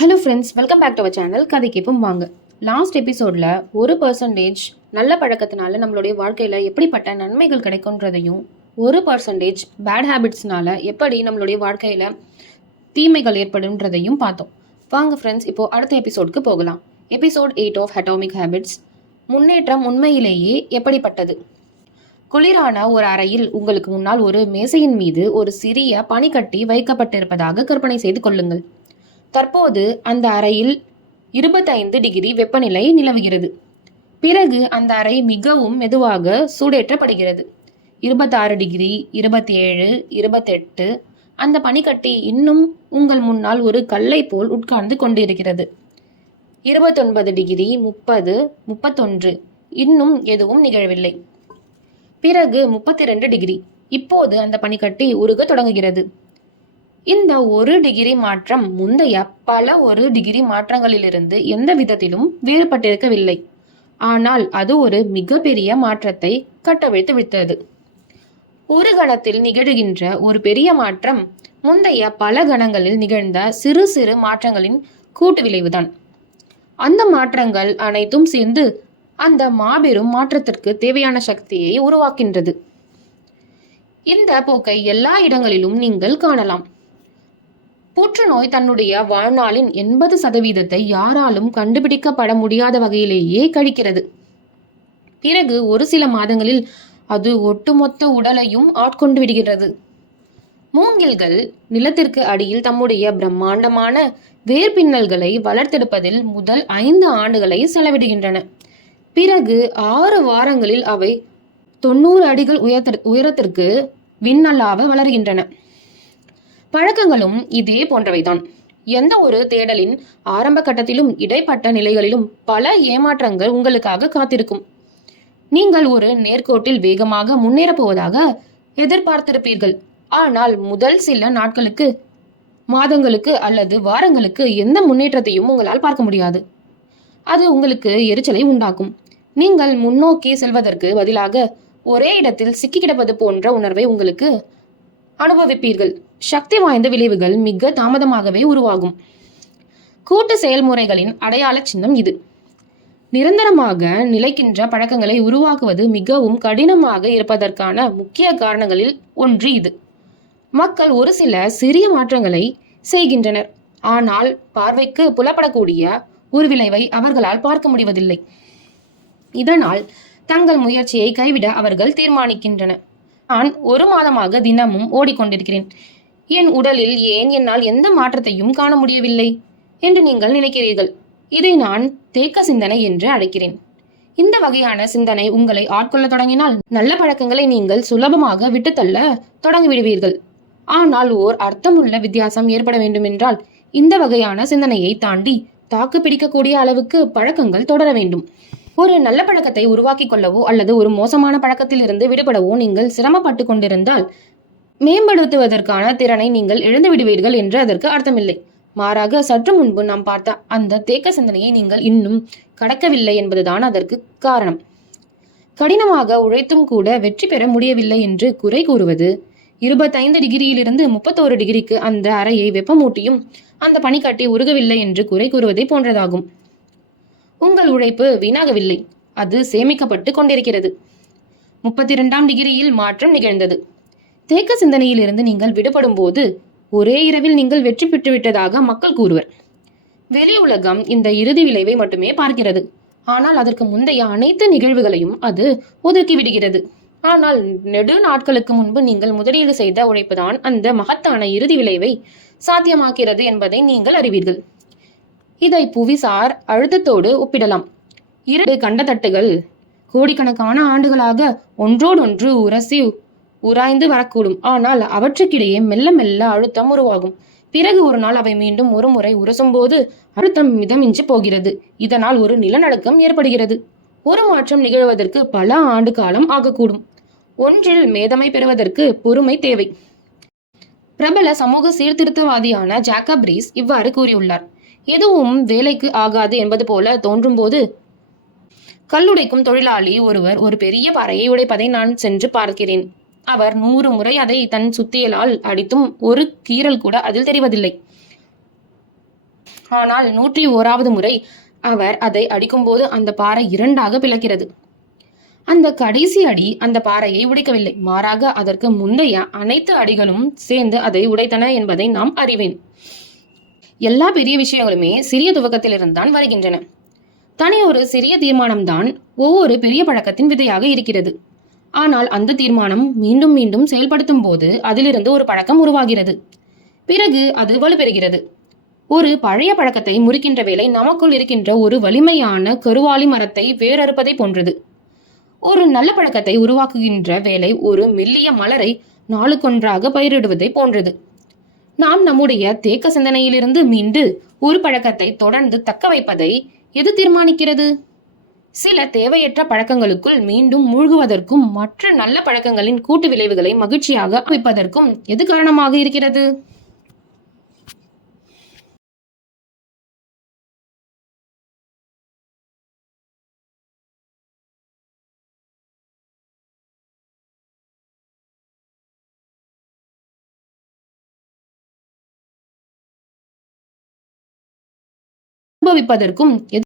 Hello friends, welcome back to our channel கதை கேட்போம் வாங்க. லாஸ்ட் எபிசோடில் 1% நல்ல பழக்கத்தினால நம்மளுடைய வாழ்க்கையில் எப்படிப்பட்ட நன்மைகள் கிடைக்கும்ன்றதையும் 1% பேட் ஹேபிட்ஸ்னால எப்படி நம்மளுடைய வாழ்க்கையில் தீமைகள் ஏற்படும்ன்றதையும் பார்த்தோம். வாங்க ஃப்ரெண்ட்ஸ், இப்போது அடுத்த எபிசோடுக்கு போகலாம். Episode 8 of Atomic Habits. முன்னேற்றம் உண்மையிலேயே எப்படிப்பட்டது? குளிரான ஒரு அறையில் உங்களுக்கு முன்னால் ஒரு மேசையின் மீது ஒரு சிறிய பனிக்கட்டி வைக்கப்பட்டிருப்பதாக கற்பனை செய்து கொள்ளுங்கள். தற்போது அந்த அறையில் 25 டிகிரி வெப்பநிலை நிலவுகிறது. பிறகு அந்த அறை மிகவும் மெதுவாக சூடேற்றப்படுகிறது. 26 டிகிரி, 27, 28. அந்த பனிக்கட்டி இன்னும் உங்கள் முன்னால் ஒரு கல்லை போல் உட்கார்ந்து கொண்டிருக்கிறது. 29 டிகிரி, 30, 31. இன்னும் எதுவும் நிகழவில்லை. பிறகு 32 டிகிரி. இப்போது அந்த பனிக்கட்டி உருக தொடங்குகிறது. இந்த 1 டிகிரி மாற்றம் முந்தைய பல 1 டிகிரி மாற்றங்களிலிருந்து எந்த விதத்திலும் வேறுபட்டிருக்கவில்லை. ஆனால் அது ஒரு மிகப்பெரிய மாற்றத்தை கட்டவிழ்த்து விட்டது. ஒரு கணத்தில் நிகழ்கின்ற ஒரு பெரிய மாற்றம் முந்தைய பல கணங்களில் நிகழ்ந்த சிறு சிறு மாற்றங்களின் கூட்டு விளைவுதான். அந்த மாற்றங்கள் அனைத்தும் சேர்ந்து அந்த மாபெரும் மாற்றத்திற்கு தேவையான சக்தியை உருவாக்கின்றது. இந்த போக்கை எல்லா இடங்களிலும் நீங்கள் காணலாம். புற்றுநோய் தன்னுடைய வாழ்நாளின் 80% யாராலும் கண்டுபிடிக்கப்பட முடியாத வகையிலேயே கழிக்கிறது. பிறகு ஒரு சில மாதங்களில் அது ஒட்டுமொத்த உடலையும் ஆட்கொண்டு விடுகிறது. மூங்கில்கள் நிலத்திற்கு அடியில் தம்முடைய பிரம்மாண்டமான வேர்பின்னல்களை வளர்த்தெடுப்பதில் முதல் 5 ஆண்டுகளை செலவிடுகின்றன. பிறகு 6 வாரங்களில் அவை 90 அடிகள் உயரத்திற்கு விண்ணல்லாவ வளர்கின்றன. பழக்கங்களும் இதே போன்றவைதான். எந்த ஒரு தேடலின் ஆரம்ப கட்டத்திலும் இடைப்பட்ட நிலைகளிலும் பல ஏமாற்றங்கள் உங்களுக்காக காத்திருக்கும். நீங்கள் ஒரு நேர்கோட்டில் வேகமாக முன்னேறப் போவதாக எதிர்பார்த்திருப்பீர்கள். ஆனால் முதல் சில நாட்களுக்கு, மாதங்களுக்கு அல்லது வாரங்களுக்கு எந்த முன்னேற்றத்தையும் உங்களால் பார்க்க முடியாது. அது உங்களுக்கு எரிச்சலை உண்டாக்கும். நீங்கள் முன்னோக்கி செல்வதற்கு பதிலாக ஒரே இடத்தில் சிக்கி கிடப்பது போன்ற உணர்வை உங்களுக்கு அனுபவிப்பீர்கள். சக்தி வாய்ந்த விளைவுகள் மிக தாமதமாகவே உருவாகும். கூட்டு செயல்முறைகளின் அடையாள சின்னம் இது. நிரந்தரமாக நிலைக்கின்ற பழக்கங்களை உருவாக்குவது மிகவும் கடினமாக இருப்பதற்கான முக்கிய காரணங்களில் ஒன்று இது. மக்கள் ஒரு சில சிறிய மாற்றங்களை செய்கின்றனர், ஆனால் பார்வைக்கு புலப்படக்கூடிய ஒரு விளைவை அவர்களால் பார்க்க முடிவதில்லை. இதனால் தங்கள் முயற்சியை கைவிட அவர்கள் தீர்மானிக்கின்றனர். நான் 1 மாதமாக தினமும் ஓடிக்கொண்டிருக்கிறேன். என் உடலில் ஏன் என்னால் எந்த மாற்றத்தையும் காண முடியவில்லை என்று நீங்கள் நினைக்கிறீர்கள். இதை நான் தேக்க சிந்தனை என்று அழைக்கிறேன். இந்த வகையான சிந்தனை உங்களை ஆட்கொள்ள தொடங்கினால் நல்ல பழக்கங்களை நீங்கள் சுலபமாக விட்டுத்தள்ள தொடங்கிவிடுவீர்கள். ஆனால் ஓர் அர்த்தமுள்ள வித்தியாசம் ஏற்பட வேண்டுமென்றால் இந்த வகையான சிந்தனையை தாண்டி தாக்கு பிடிக்கக்கூடிய அளவுக்கு பழக்கங்கள் தொடர வேண்டும். ஒரு நல்ல பழக்கத்தை உருவாக்கி கொள்ளவோ அல்லது ஒரு மோசமான பழக்கத்தில் இருந்து விடுபடவோ நீங்கள் சிரமப்பட்டு கொண்டிருந்தால் மேம்படுத்துவதற்கான திறனை நீங்கள் இழந்து விடுவீர்கள் என்று அதற்கு அர்த்தமில்லை. மாறாக சற்று முன்பு நாம் பார்த்த அந்த தேக்க சிந்தனையை நீங்கள் இன்னும் கடக்கவில்லை என்பதுதான் அதற்கு காரணம். கடினமாக உழைத்தும் கூட வெற்றி பெற முடியவில்லை என்று குறை கூறுவது, 25 டிகிரியிலிருந்து 31 டிகிரிக்கு அந்த அறையை வெப்பமூட்டியும் அந்த பனிக்கட்டி உருகவில்லை என்று குறை கூறுவதை போன்றதாகும். உங்கள் உழைப்பு வீணாகவில்லை, அது சேமிக்கப்பட்டு கொண்டிருக்கிறது. 32ஆம் டிகிரியில் மாற்றம் நிகழ்ந்தது. தேக்க சிந்தனையிலிருந்து நீங்கள் விடுபடும் போது ஒரே இரவில் நீங்கள் வெற்றி பெற்றுவிட்டதாக மக்கள் கூறுவர். வெளி உலகம் இந்த இறுதி விளைவை மட்டுமே பார்க்கிறது. ஆனால் அதற்கு முந்தைய அனைத்து நிகழ்வுகளையும் அது ஒதுக்கி விடுகிறது. ஆனால் நெடு நாட்களுக்கு முன்பு நீங்கள் முதலீடு செய்த உழைப்புதான் அந்த மகத்தான இறுதி விளைவை சாத்தியமாக்கிறது என்பதை நீங்கள் அறிவீர்கள். இதை புவிசார் அழுத்தத்தோடு ஒப்பிடலாம். 2 கண்டத்தட்டுகள் கோடிக்கணக்கான ஆண்டுகளாக ஒன்றோடொன்று உராய்ந்து வரக்கூடும். ஆனால் அவற்றுக்கிடையே மெல்ல மெல்ல அழுத்தம் உருவாகும். பிறகு ஒரு நாள் அவை மீண்டும் ஒரு முறை உரசும் போது அழுத்தம் மிதமின்றி போகிறது. இதனால் ஒரு நிலநடுக்கம் ஏற்படுகிறது. ஒரு மாற்றம் நிகழ்வதற்கு பல ஆண்டு காலம் ஆகக்கூடும். ஒன்றில் மேதமை பெறுவதற்கு பொறுமை தேவை. பிரபல சமூக சீர்திருத்தவாதியான ஜாக்கப் ரீஸ் இவ்வாறு கூறியுள்ளார். எதுவும் வேலைக்கு ஆகாது என்பது போல தோன்றும் போது கல்லுடைக்கும் தொழிலாளி ஒருவர் ஒரு பெரிய பாறையை உடைப்பதை நான் சென்று பார்க்கிறேன். அவர் 100 முறை அதை தன் சுத்தியலால் அடித்தும் ஒரு கீறல் கூட அதில் தெரிவதில்லை. ஆனால் 101வது முறை அவர் அதை அடிக்கும்போது அந்த பாறை இரண்டாக பிளக்கிறது. அந்த கடைசி அடி அந்த பாறையை உடைக்கவில்லை, மாறாக அதற்கு முந்தைய அனைத்து அடிகளும் சேர்ந்து அதை உடைத்தன என்பதை நாம் அறிவேன். எல்லா பெரிய விஷயங்களுமே சிறிய துவக்கத்திலிருந்து தான் வருகின்றன. தனி ஒரு சிறிய தீர்மானம்தான் ஒவ்வொரு பெரிய பழக்கத்தின் விதையாக இருக்கிறது. ஆனால் அந்த தீர்மானம் மீண்டும் மீண்டும் செயல்படுத்தும் போது அதிலிருந்து ஒரு பழக்கம் உருவாகிறது. பிறகு அது வலுப்பெறுகிறது. ஒரு பழைய பழக்கத்தை முறிக்கின்ற வேலை நமக்குள் இருக்கின்ற ஒரு வலிமையான கருவாளி மரத்தை வேறறுப்பதை போன்றது. ஒரு நல்ல பழக்கத்தை உருவாக்குகின்ற வேலை ஒரு மெல்லிய மலரை நாளுக்கொன்றாக பயிரிடுவதை போன்றது. நாம் நம்முடைய தேக்க சிந்தனையிலிருந்து மீண்டு ஒரு பழக்கத்தை தொடர்ந்து தக்க வைப்பதை எது தீர்மானிக்கிறது? சில தேவையற்ற பழக்கங்களுக்குள் மீண்டும் மூழ்குவதற்கும் மற்ற நல்ல பழக்கங்களின் கூட்டு விளைவுகளை மகிழ்ச்சியாக வைப்பதற்கும் எது காரணமாக இருக்கிறது? அனுபவிப்பதற்கும்